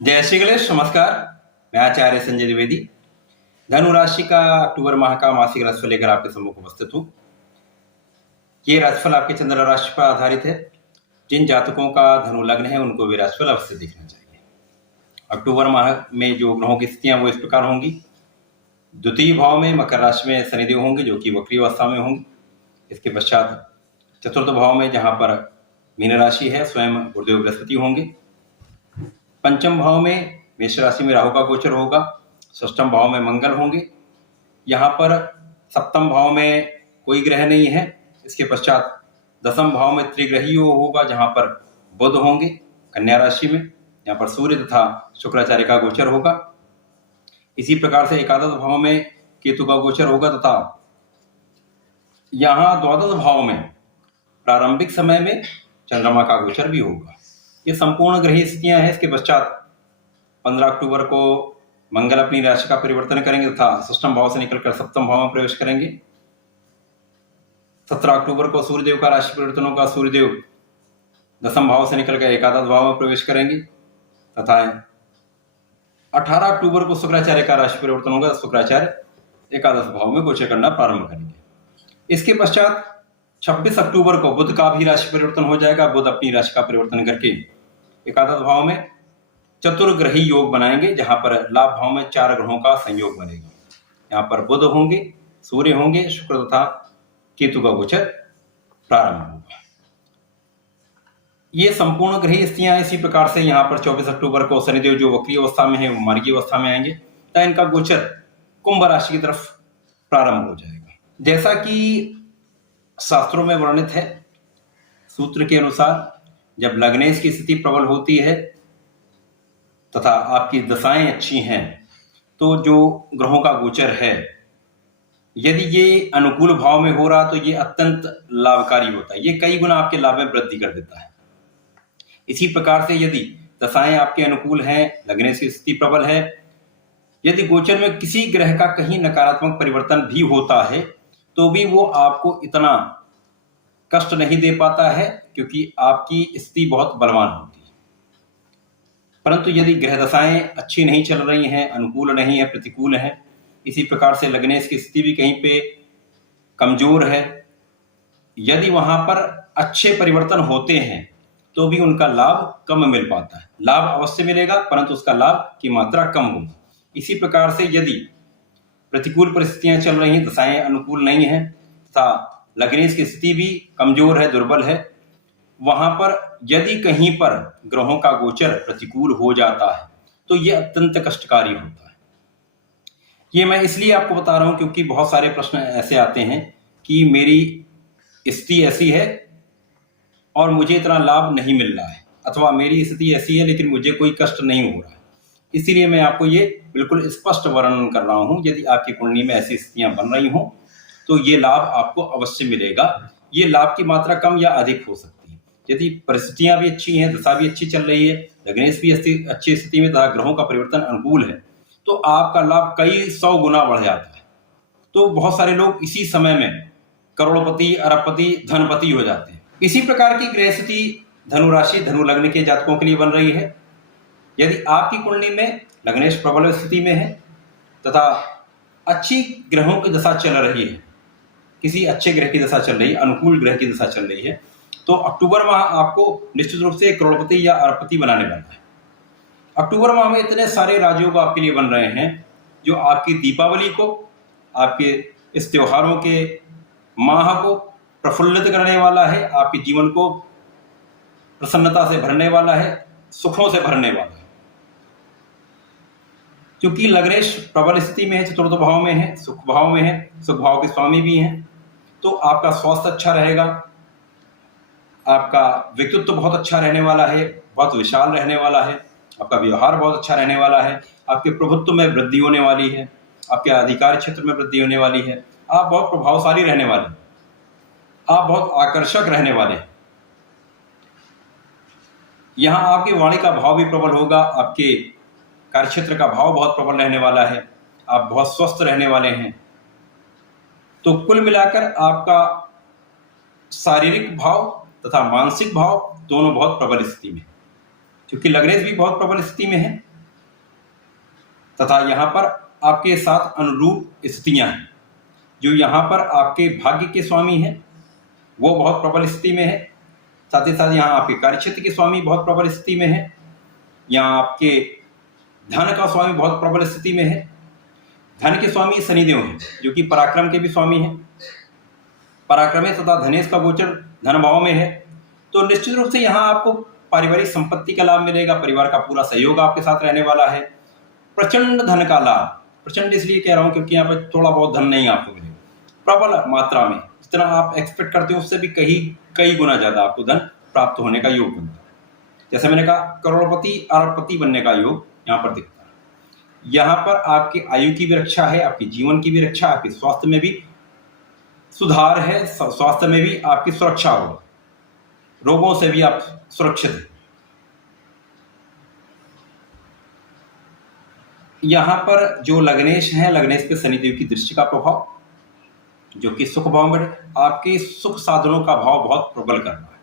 जय श्री गणेश। नमस्कार, मैं आचार्य संजय द्विवेदी धनु राशि का अक्टूबर माह का मासिक राशिफल लेकर आपके सम्मुख उपस्थित हूँ। ये राशिफल आपके चंद्र राशि पर आधारित है। जिन जातकों का धनु लग्न है उनको भी राशिफल अवश्य देखना चाहिए। अक्टूबर माह में जो ग्रहों की स्थितियां वो इस प्रकार होंगी। द्वितीय भाव में मकर राशि में शनिदेव होंगे जो कि वक्री अवस्था में होंगे। इसके पश्चात चतुर्थ भाव में जहां पर मीन राशि है स्वयं गुरुदेव बृहस्पति होंगे। पंचम भाव में मेष राशि में राहु का गोचर होगा। षष्ठम भाव में मंगल होंगे। यहाँ पर सप्तम भाव में कोई ग्रह नहीं है। इसके पश्चात दसम भाव में त्रिग्रही योग होगा जहाँ पर बुध होंगे कन्या राशि में। यहाँ पर सूर्य तथा शुक्राचार्य का गोचर होगा। इसी प्रकार से एकादश भाव में केतु का गोचर होगा तथा यहाँ द्वादश भाव में प्रारंभिक समय में चंद्रमा का गोचर भी होगा। ये संपूर्ण ग्रही स्थितियां हैं। इसके पश्चात 15 अक्टूबर को मंगल अपनी राशि का परिवर्तन करेंगे तथा षष्ठम भाव से निकलकर सप्तम भाव में प्रवेश करेंगे। 17 अक्टूबर को सूर्यदेव का राशि परिवर्तन होगा। सूर्यदेव दसम भाव से निकलकर एकादश भाव में प्रवेश करेंगे तथा 18 अक्टूबर को शुक्राचार्य का राशि परिवर्तन होगा। शुक्राचार्य एकादश भाव में गोचर करना प्रारंभ करेंगे। इसके पश्चात 26 अक्टूबर को बुध का भी राशि परिवर्तन हो जाएगा। बुध अपनी राशि का परिवर्तन करके एकादश भाव में चतुर्ग्रही योग बनाएंगे जहां पर लाभ भाव में 4 ग्रहों का संयोग बनेगा। यहाँ पर बुध होंगे, सूर्य होंगे, शुक्र तथा केतु का गोचर प्रारंभ होगा। ये संपूर्ण ग्रही स्थितियां इसी प्रकार से यहाँ पर 24 अक्टूबर को शनिदेव जो वक्री अवस्था में है वो मार्गी अवस्था में आएंगे तथा इनका गोचर कुंभ राशि की तरफ प्रारंभ हो जाएगा। जैसा कि शास्त्रों में वर्णित है, सूत्र के अनुसार जब लग्नेश की स्थिति प्रबल होती है तथा आपकी दशाएं अच्छी हैं तो जो ग्रहों का गोचर है यदि ये अनुकूल भाव में हो रहा तो ये अत्यंत लाभकारी होता है। ये कई गुना आपके लाभ में वृद्धि कर देता है। इसी प्रकार से यदि दशाएं आपके अनुकूल हैं, लग्नेश की स्थिति प्रबल है, यदि गोचर में किसी ग्रह का कहीं नकारात्मक परिवर्तन भी होता है तो भी वो आपको इतना कष्ट नहीं दे पाता है क्योंकि आपकी स्थिति बहुत बलवान होती है। परंतु यदि ग्रह दशाएं अच्छी नहीं चल रही हैं, अनुकूल नहीं है, प्रतिकूल है, इसी प्रकार से लग्नेश की स्थिति भी कहीं पे कमजोर है, यदि वहां पर अच्छे परिवर्तन होते हैं तो भी उनका लाभ कम मिल पाता है। लाभ अवश्य मिलेगा परंतु उसका लाभ की मात्रा कम होगी। इसी प्रकार से यदि प्रतिकूल परिस्थितियां चल रही हैं, दशाएं अनुकूल नहीं है तथा लग्नेश की स्थिति भी कमजोर है, दुर्बल है, वहां पर यदि कहीं पर ग्रहों का गोचर प्रतिकूल हो जाता है तो यह अत्यंत कष्टकारी होता है। ये मैं इसलिए आपको बता रहा हूं क्योंकि बहुत सारे प्रश्न ऐसे आते हैं कि मेरी स्थिति ऐसी है और मुझे इतना लाभ नहीं मिल रहा है, अथवा मेरी स्थिति ऐसी है लेकिन मुझे कोई कष्ट नहीं हो रहा है। इसीलिए मैं आपको ये बिल्कुल स्पष्ट वर्णन कर रहा हूं। यदि आपकी कुंडली में ऐसी स्थितियां बन रही हों तो ये लाभ आपको अवश्य मिलेगा। ये लाभ की मात्रा कम या अधिक हो सकती है। यदि परिस्थितियां भी अच्छी हैं, दशा भी अच्छी चल रही है, लग्नेश भी अच्छी स्थिति में तथा ग्रहों का परिवर्तन अनुकूल है तो आपका लाभ कई 100 गुना बढ़ जाता है। तो बहुत सारे लोग इसी समय में करोड़पति, अरबपति, धनपति हो जाते हैं। इसी प्रकार की ग्रह स्थिति धनु राशि, धनु लग्न के जातकों के लिए बन रही है। यदि आपकी कुंडली में लग्नेश प्रबल स्थिति में है तथा अच्छी ग्रहों की दशा चल रही है, किसी अच्छे ग्रह की दशा चल रही है, अनुकूल ग्रह की दशा चल रही है, तो अक्टूबर माह आपको निश्चित रूप से करोड़पति या अरबपति बनाने वाला है। अक्टूबर माह में इतने सारे राजयोग आपके लिए बन रहे हैं जो आपकी दीपावली को, आपके इस त्योहारों के माह को प्रफुल्लित करने वाला है, आपके जीवन को प्रसन्नता से भरने वाला है, सुखों से भरने वाला है। क्योंकि लग्नेश प्रबल स्थिति में है, चतुर्थ भाव में है, सुख भाव में है, सुख भाव के स्वामी भी हैं, तो आपका स्वास्थ्य अच्छा रहेगा, आपका व्यक्तित्व बहुत अच्छा रहने वाला है, बहुत विशाल रहने वाला है, आपका व्यवहार बहुत अच्छा रहने वाला है, आपके प्रभुत्व में वृद्धि होने वाली है, आपके अधिकार क्षेत्र में वृद्धि होने वाली है, आप बहुत प्रभावशाली रहने वाले हैं, आप बहुत आकर्षक रहने वाले हैं। यहाँ आपकी वाणी का भाव भी प्रबल होगा, आपके कार्यक्षेत्र का भाव बहुत प्रबल रहने वाला है, आप बहुत स्वस्थ रहने वाले हैं। तो कुल मिलाकर आपका शारीरिक भाव तथा मानसिक भाव दोनों बहुत प्रबल स्थिति में। क्योंकि लग्नेश भी बहुत प्रबल स्थिति में है तथा यहाँ पर आपके साथ अनुरूप स्थितियां हैं। जो यहाँ पर आपके भाग्य के स्वामी हैं वो बहुत प्रबल स्थिति में है, साथ ही साथ यहाँ आपके कार्यक्षेत्र के स्वामी बहुत प्रबल स्थिति में है, यहाँ आपके धन का स्वामी बहुत प्रबल स्थिति में है। धन के स्वामी शनिदेव हैं जो कि पराक्रम के भी स्वामी हैं। पराक्रमे तथा धनेश का गोचर धन भाव में है, तो निश्चित रूप से यहाँ आपको पारिवारिक संपत्ति का लाभ मिलेगा। परिवार का पूरा सहयोग आपके साथ रहने वाला है। प्रचंड धन का लाभ, प्रचंड इसलिए कह रहा हूं क्योंकि यहाँ पर थोड़ा बहुत धन नहीं आपको मिलेगा, प्रबल मात्रा में, जितना आप एक्सपेक्ट करते हो उससे भी कई गुना ज्यादा आपको धन प्राप्त होने का योग बनता है। जैसे मैंने कहा, करोड़पति अरबपति बनने का योग यहाँ पर दिखता है। यहाँ पर आपकी आयु की भी रक्षा है, आपके जीवन की भी रक्षा, आपके स्वास्थ्य में भी सुधार है, स्वास्थ्य में भी आपकी सुरक्षा हो, रोगों से भी आप सुरक्षित हैं। यहाँ पर जो लग्नेश है, लग्नेश पे शनिदेव की दृष्टि का प्रभाव जो कि सुख भाव में आपके सुख साधनों का भाव बहुत प्रबल कर रहा है।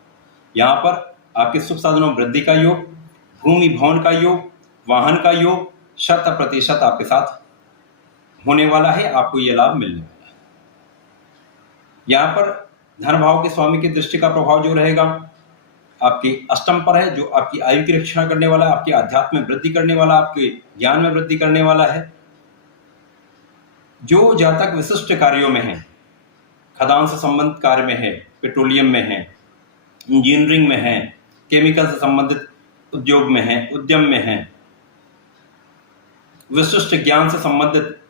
यहाँ पर आपके सुख साधनों में वृद्धि का योग, भूमि भवन का योग, वाहन का योग 100% आपके साथ होने वाला है, आपको ये लाभ मिलने वाला है। यहाँ पर धन भाव के स्वामी की दृष्टि का प्रभाव जो रहेगा आपके अष्टम पर है, जो आपकी आयु की रक्षा करने वाला है, आपके आध्यात्म में वृद्धि करने वाला, आपके ज्ञान में वृद्धि करने वाला है। जो जातक विशिष्ट कार्यों में है, खदान से संबंधित कार्य में है, पेट्रोलियम में है, इंजीनियरिंग में है, केमिकल से संबंधित उद्योग में है, उद्यम में है, विशिष्ट ज्ञान से संबंधित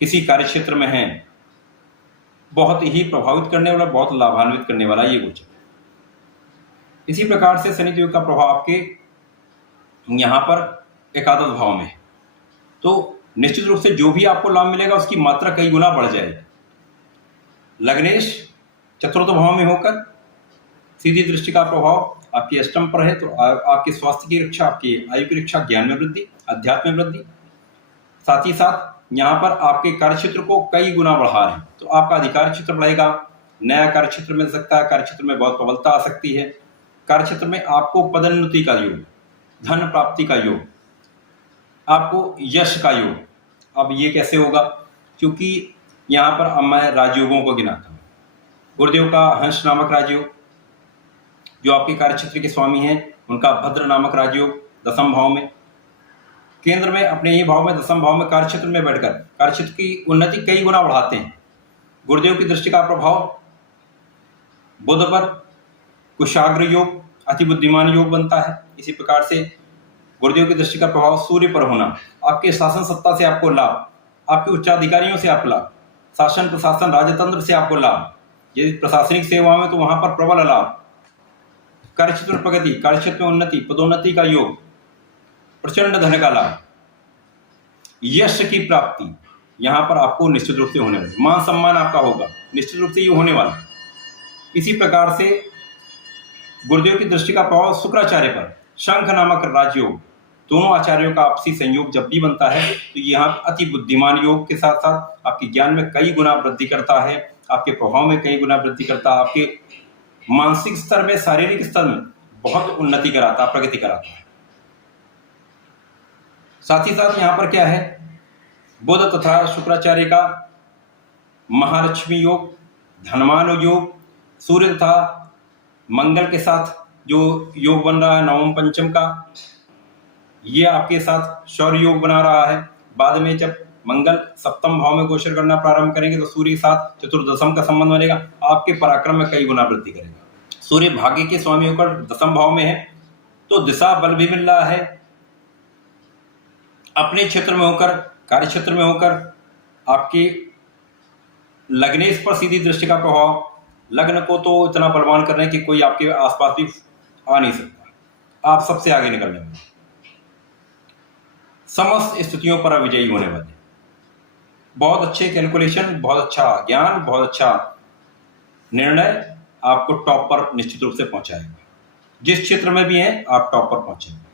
किसी कार्य क्षेत्र में है, बहुत ही प्रभावित करने वाला, बहुत लाभान्वित करने वाला ये गोचर। इसी प्रकार से शनिदेव का प्रभाव आपके यहाँ पर एकादश भाव में है, तो निश्चित रूप से जो भी आपको लाभ मिलेगा उसकी मात्रा कई गुना बढ़ जाएगी। लग्नेश चतुर्थ भाव में होकर सीधी दृष्टि का प्रभाव आपकी अष्टम पर है, तो आपके स्वास्थ्य की रक्षा, आपकी आयु की रक्षा, ज्ञान में वृद्धि, अध्यात्म में वृद्धि, साथ ही साथ यहाँ पर आपके कार्यक्षेत्र को कई गुना बढ़ा रहे हैं, तो आपका अधिकार क्षेत्र बढ़ेगा, नया कार्यक्षेत्र मिल सकता है, कार्यक्षेत्र में बहुत प्रबलता आ सकती है, कार्यक्षेत्र में आपको पदोन्नति का योग, धन प्राप्ति का योग, आपको यश का योग। अब ये कैसे होगा, क्योंकि यहाँ पर अब मैं राजयोगों को गिनाता हूँ। गुरुदेव का हंस नामक राजयोग जो आपके कार्यक्षेत्र के स्वामी हैं, उनका भद्र नामक राजयोग दसम भाव में, केंद्र में अपने ही भाव में दसम भाव में कार्यक्षेत्र में बैठकर कार्यक्षेत्र की उन्नति कई गुना बढ़ाते हैं। गुरुदेव की दृष्टि का प्रभाव बुध पर कुशाग्र योग, अति बुद्धिमान योग बनता है। इसी प्रकार से गुरुदेव की दृष्टि का प्रभाव सूर्य पर होना, आपके शासन सत्ता से आपको लाभ, आपके उच्चाधिकारियों से आपको लाभ, शासन प्रशासन राजतंत्र से आपको लाभ, यदि प्रशासनिक सेवा में तो वहां पर प्रबल लाभ, कार्यक्षेत्र प्रगति, कार्यक्षेत्र में उन्नति, पदोन्नति का योग, प्रचंड धन का लाभ, यश की प्राप्ति यहां पर आपको निश्चित रूप से होने वाली, मान सम्मान आपका होगा, निश्चित रूप से ये होने वाला। इसी प्रकार से गुरुदेव की दृष्टि का प्रभाव शुक्राचार्य पर शंख नामक राजयोग, दोनों आचार्यों का आपसी संयोग जब भी बनता है तो यहाँ अति बुद्धिमान योग के साथ साथ आपके ज्ञान में कई गुना वृद्धि करता है, आपके प्रभाव में कई गुना वृद्धि करता है, आपके मानसिक स्तर में, शारीरिक स्तर में बहुत उन्नति कराता है, प्रगति कराता है। साथ ही साथ यहाँ पर क्या है, बुध तथा शुक्राचार्य का महालक्ष्मी योग, धनमान योग, सूर्य तथा मंगल के साथ जो योग बन रहा है नवम पंचम का, ये आपके साथ शौर्य योग बना रहा है। बाद में जब मंगल सप्तम भाव में गोचर करना प्रारंभ करेंगे तो सूर्य के साथ चतुर्दशम का संबंध बनेगा, आपके पराक्रम में कई गुना वृद्धि करेगा। सूर्य भाग्य के स्वामी होकर दशम भाव में है, तो दिशा बल भी मिल रहा है, अपने क्षेत्र में होकर, कार्य क्षेत्र में होकर आपके लग्नेश पर सीधी दृष्टि का प्रभाव, लग्न को तो इतना बलवान कर रहे हैं कि कोई आपके आसपास भी आ नहीं सकता, आप सबसे आगे निकलने वाले, समस्त स्थितियों पर विजयी होने वाले। बहुत अच्छे कैलकुलेशन, बहुत अच्छा ज्ञान, बहुत अच्छा निर्णय आपको टॉप पर निश्चित रूप से पहुंचाएगा। जिस क्षेत्र में भी हैं आप टॉप पर पहुंचेंगे।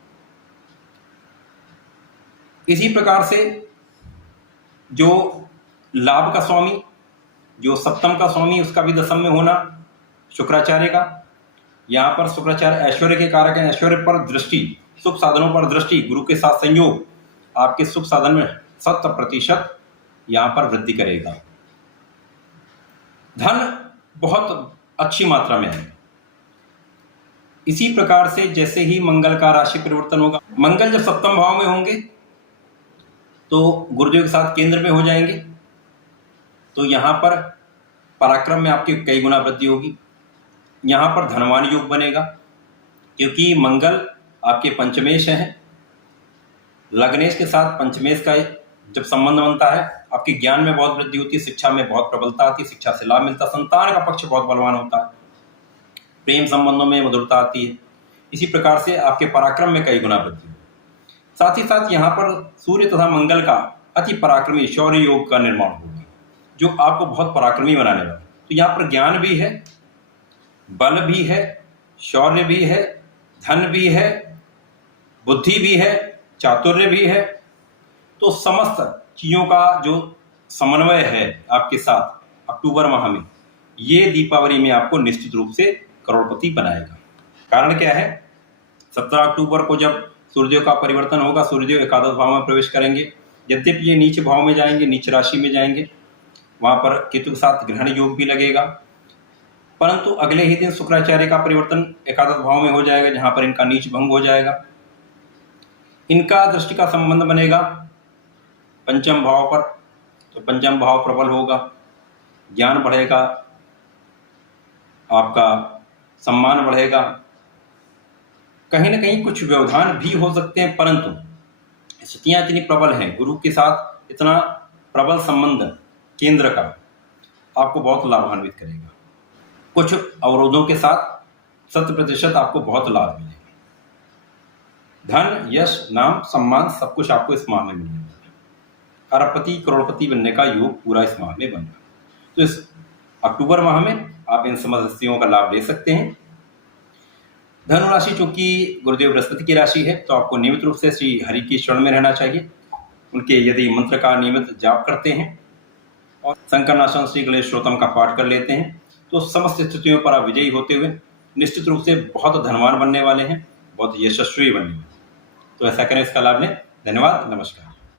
इसी प्रकार से जो लाभ का स्वामी, जो सप्तम का स्वामी, उसका भी दशम में होना शुक्राचार्य का, यहाँ पर शुक्राचार्य ऐश्वर्य के कारक हैं। ऐश्वर्य पर दृष्टि, सुख साधनों पर दृष्टि, गुरु के साथ संयोग आपके सुख साधन में 70% यहाँ पर वृद्धि करेगा। धन बहुत अच्छी मात्रा में है। इसी प्रकार से जैसे ही मंगल का राशि परिवर्तन होगा, मंगल जब सप्तम भाव में होंगे तो गुरुदेव के साथ केंद्र में हो जाएंगे, तो यहाँ पर पराक्रम में आपकी कई गुना वृद्धि होगी। यहाँ पर धनवान योग बनेगा, क्योंकि मंगल आपके पंचमेश है। लग्नेश के साथ पंचमेश का जब संबंध बनता है, आपके ज्ञान में बहुत वृद्धि होती है, शिक्षा में बहुत प्रबलता आती है, शिक्षा से लाभ मिलता है, संतान का पक्ष बहुत बलवान होता है, प्रेम संबंधों में मधुरता आती है। इसी प्रकार से आपके पराक्रम में कई गुना वृद्धि। साथ ही साथ यहाँ पर सूर्य तथा मंगल का अति पराक्रमी शौर्य योग का निर्माण होगा, जो आपको बहुत पराक्रमी बनाने वाला है। तो यहाँ पर ज्ञान भी है, बल भी है, शौर्य भी है, धन भी है, बुद्धि भी है, चातुर्य भी है। तो समस्त चीज़ों का जो समन्वय है आपके साथ अक्टूबर माह में, ये दीपावली में आपको निश्चित रूप से करोड़पति बनाएगा। कारण क्या है? 17 अक्टूबर को जब सूर्यदेव का परिवर्तन होगा, सूर्यदेव एकादश भाव में प्रवेश करेंगे। यद्यपि ये नीच भाव में जाएंगे, नीच राशि में जाएंगे, वहाँ पर केतु के साथ ग्रहण योग भी लगेगा, परंतु अगले ही दिन शुक्राचार्य का परिवर्तन एकादश भाव में हो जाएगा, जहाँ पर इनका नीच भंग हो जाएगा। इनका दृष्टि का संबंध बनेगा पंचम भाव पर, तो पंचम भाव प्रबल होगा, ज्ञान बढ़ेगा, आपका सम्मान बढ़ेगा। कहीं ना कहीं कुछ व्यवधान भी हो सकते हैं, परंतु स्थितियां इतनी प्रबल हैं, गुरु के साथ इतना प्रबल संबंध केंद्र का आपको बहुत लाभान्वित करेगा। कुछ अवरोधों के साथ 100% आपको बहुत लाभ मिलेगा। धन, यश, नाम, सम्मान सब कुछ आपको इस माह में मिलेगा। अरबपति करोड़पति बनने का योग पूरा इस माह में बनेगा। तो इस अक्टूबर माह में आप इन समस्याओं का लाभ ले सकते हैं। धनु राशि चूंकि गुरुदेव बृहस्पति की राशि है, तो आपको नियमित रूप से श्री हरि की शरण में रहना चाहिए। उनके यदि मंत्र का नियमित जाप करते हैं और संकरनाशन श्री गणेश स्तोत्रम का पाठ कर लेते हैं, तो समस्त स्थितियों पर आप विजयी होते हुए निश्चित रूप से बहुत धनवान बनने वाले हैं, बहुत यशस्वी बनने वाले हैं। तो ऐसा करें, इसका लाभ लें। धन्यवाद, नमस्कार।